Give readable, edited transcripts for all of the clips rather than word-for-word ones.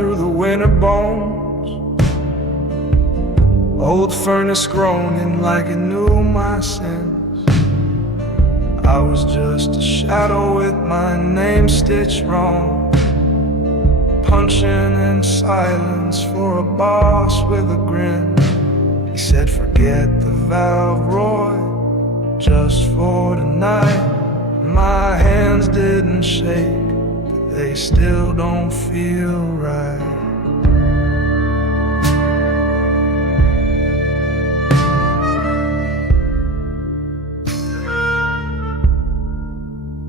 through the winter bones. Old furnace groaning like it knew my sins. I was just a shadow with my name stitched wrong, punching in silence for a boss with a grin. He said, forget the valve, Roy, just for tonight. My hands didn't shake, but they still don't feel right.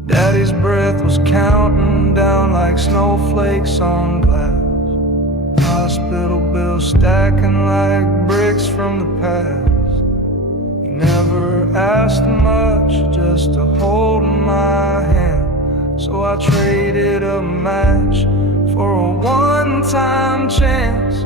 Daddy's breath was counting down like snowflakes on glass. Hospital bills stacking like bricks from the past. He never asked much, just to hold my hand. So I traded a match for a one-time chance.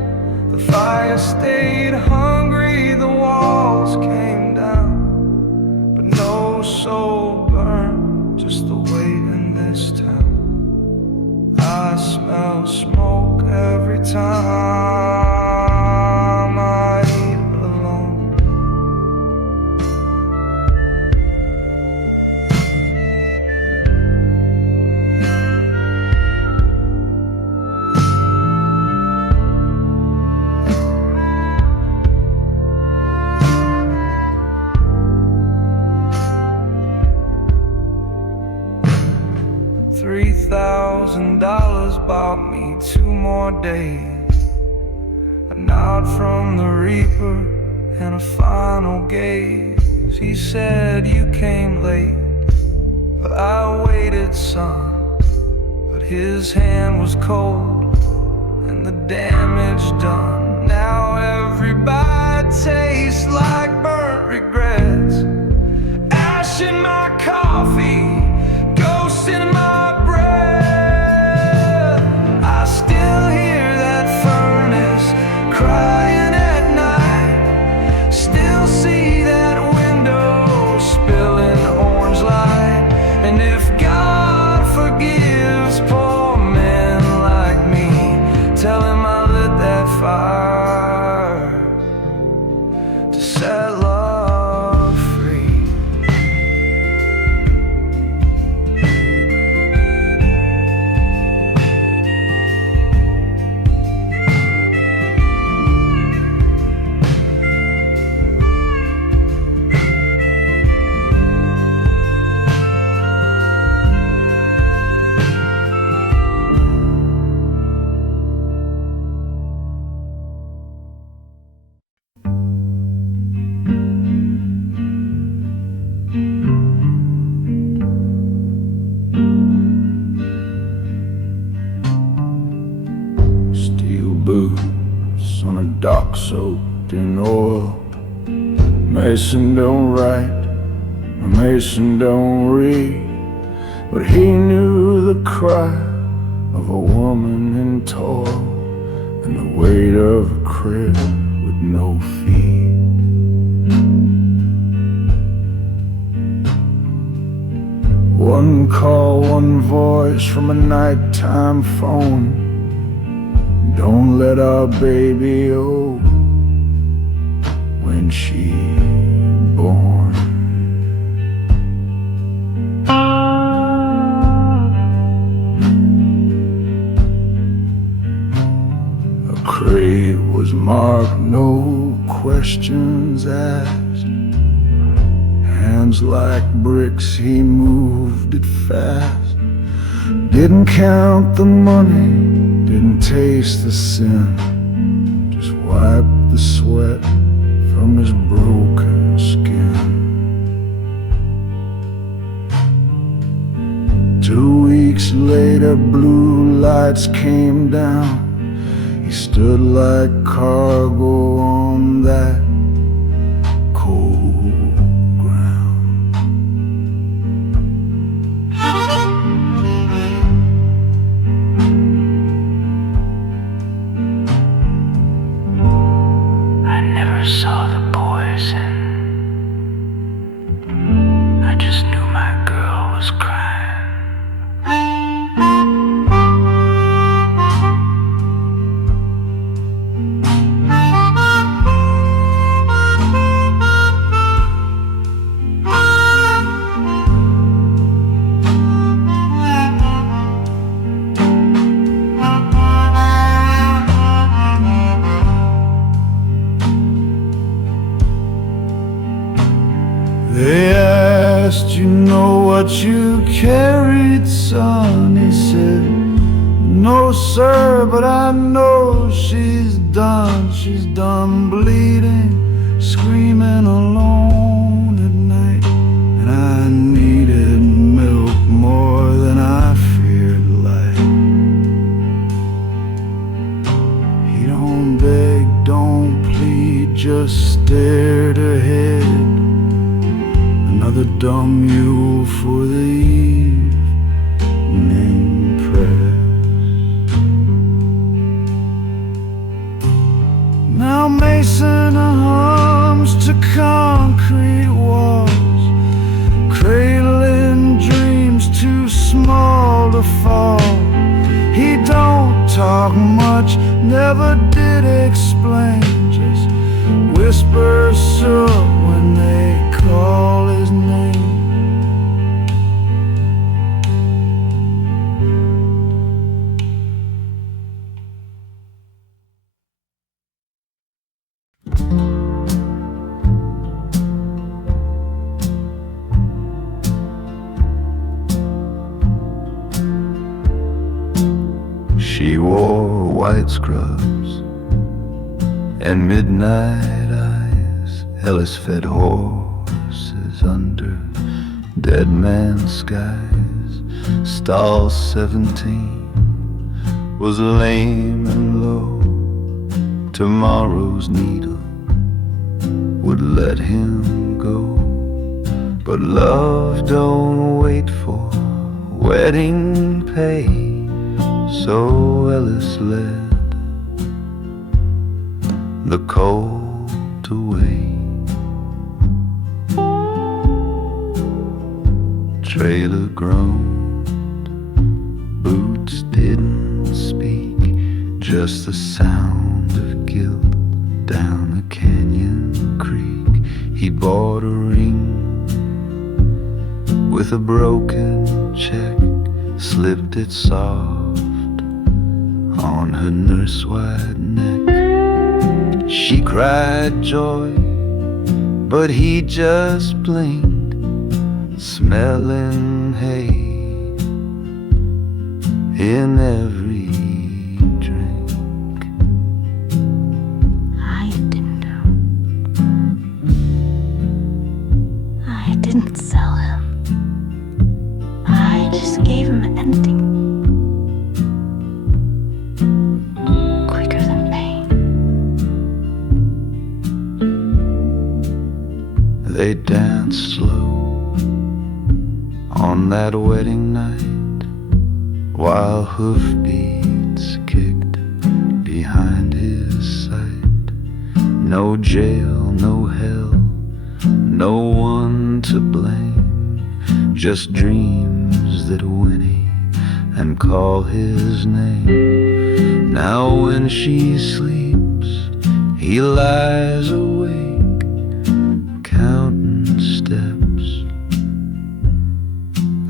The fire stayed hungry, the walls came down, but no soul burned, just the weight in this town. I smell smoke every time I eat alone. 3,000 bought me 2 more days, a nod from the reaper and a final gaze. He said, you came late, but I waited, son. But his hand was cold and the damage done. Now every bite tastes like burnt regrets. Ash in my coffee, ghost in my breath. I still hear that furnace crying at night. Still see that window spilling orange light. And if God forgives poor men like me, tell him I lit that fire to set love free. Steel boots on a dock soaked in oil. Mason don't write, a mason don't read, but he knew the cry of a woman in toil and the weight of a crib with no feet. One call, one voice from a nighttime phone. Don't let our baby oh when she born. A crate was marked, no questions asked. Hands like bricks, he moved it fast. Didn't count the money, didn't taste the sin, just wiped the sweat from his broken skin. 2 weeks later, blue lights came down. He stood like cargo on that cold ground. I never saw the poison. I just knew my girl was crying. asked, "You know what you carried, son?" He said, "No, sir, but I know she's done bleeding, screaming alone at night. And I needed milk more than I feared life." He don't beg, don't plead, just stared ahead. Another dumb mule for the evening press. Now Mason hums to concrete walls, cradling dreams too small to fall. He don't talk much, never did explain, just whispers sure when they call his name. She wore white scrubs and midnight eyes. Ellis fed horses under dead man's skies. Stall 17 was lame and low. Tomorrow's needle would let him go. But love don't wait for wedding pay, so Ellis led the colt away. Trailer groaned, boots didn't speak, just the sound of guilt down a canyon creek. He bought a ring with a broken check, slipped it soft on her nurse-wide neck. She cried joy, but he just blinked, smelling hay in every drink. I didn't know. I didn't sell him. I just gave him anything. Quicker than pain. They danced slow on that wedding night, while hoofbeats kicked behind his sight. No jail, no hell, no one to blame, just dreams that whinny and call his name. Now when she sleeps, he lies awake, counting steps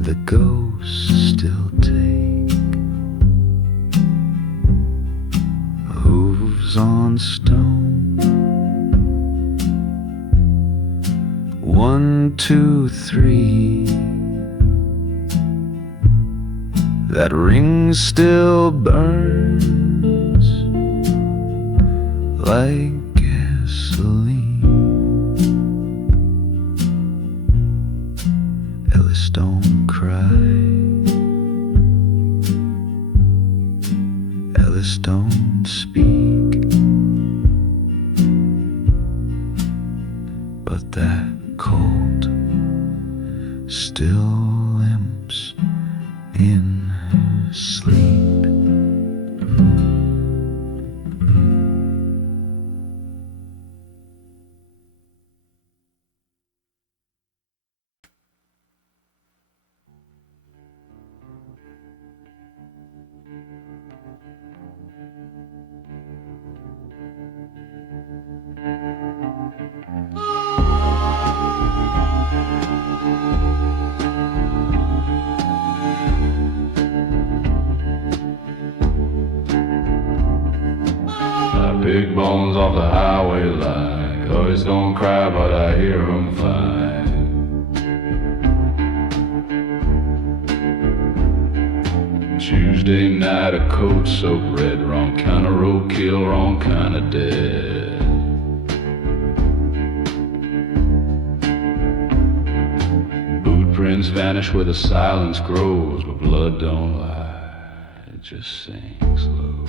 the ghosts still take. Hooves on stone, 1, 2, 3. That ring still burns like gasoline. Ellis don't cry, Ellis don't speak, but that colt still limps in sleep. Big bones off the highway line. Toys don't cry, but I hear them fly. Tuesday night, a coat soaked red. Wrong kind of roadkill, wrong kind of dead. Boot prints vanish where the silence grows, but blood don't lie, it just sinks low.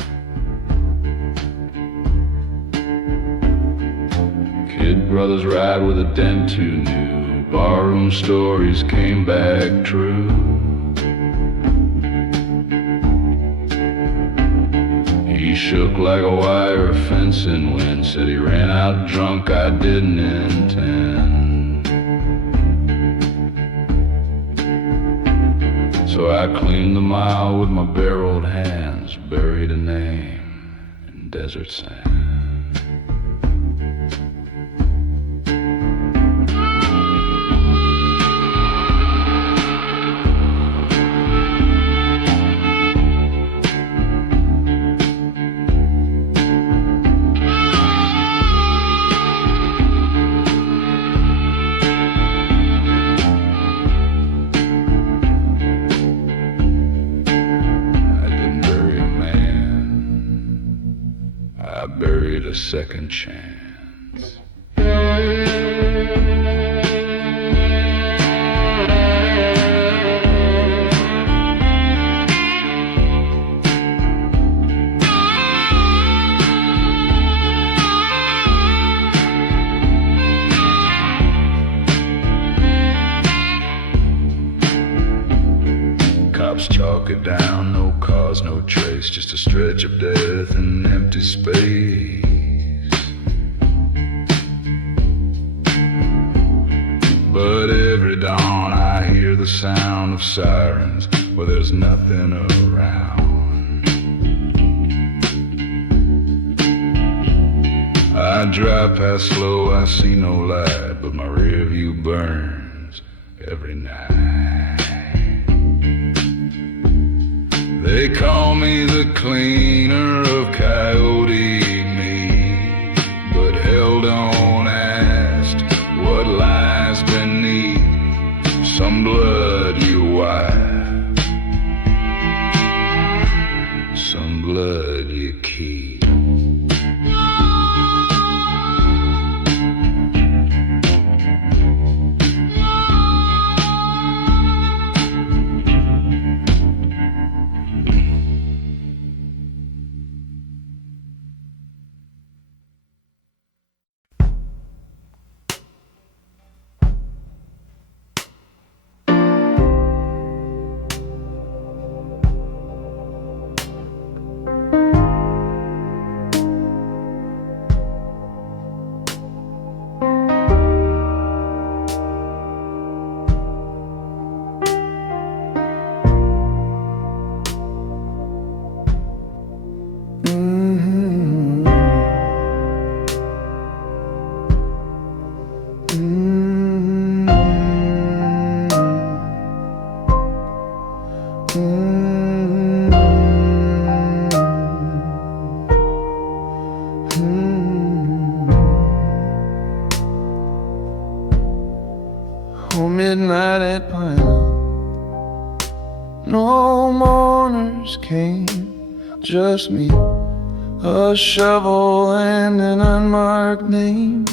Kid brothers ride with a dent too new. Barroom stories came back true. He shook like a wire fencing wind. Said he ran out drunk, I didn't intend. So I cleaned the mile with my bare old hands, buried a name in desert sand. A second chance. Cops chalk it down, no cause, no trace, just a stretch of death in empty space. But every dawn I hear the sound of sirens where there's nothing around. I drive past slow, I see no light, but my rear view burns every night. They call me the cleaner of Coyote meat, but hell don't ask what lies beneath some blood you wipe, some blood you keep. Oh, midnight at Pine, no mourners came, just me, a shovel and an unmarked name.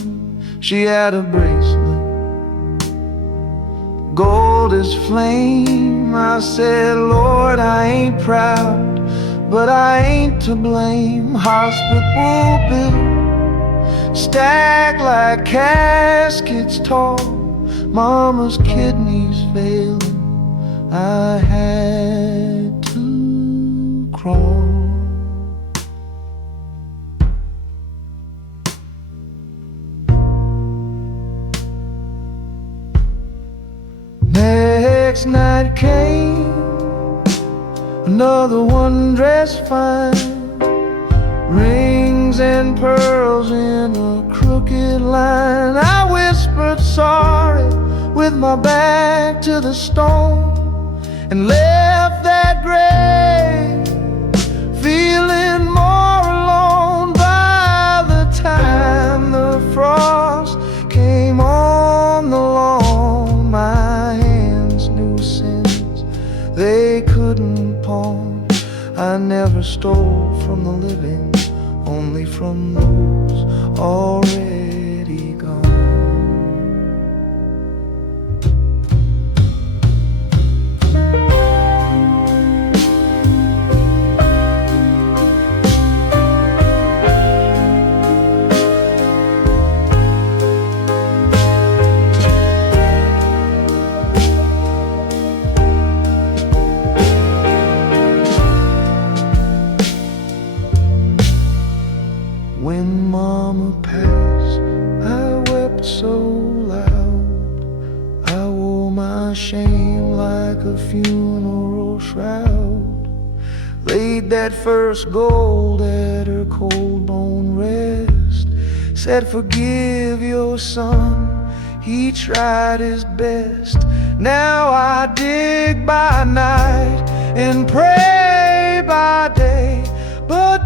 She had a bracelet, gold as flame. I said, Lord, I ain't proud, but I ain't to blame. Hospital bill, stacked like caskets tall. Mama's kidneys failing, I had to crawl. Next night came, another one dressed fine, rings and pearls in a crooked line. I whispered sorry with my back to the stone and left that grave feeling more alone. By the time the frost came on the lawn, my hands knew sins they couldn't pawn. stole from the living, only from those already gone. When Mama passed, I wept so loud. I wore my shame like a funeral shroud. Laid that first gold at her cold bone rest. Said, forgive your son, he tried his best. Now I dig by night and pray by day, but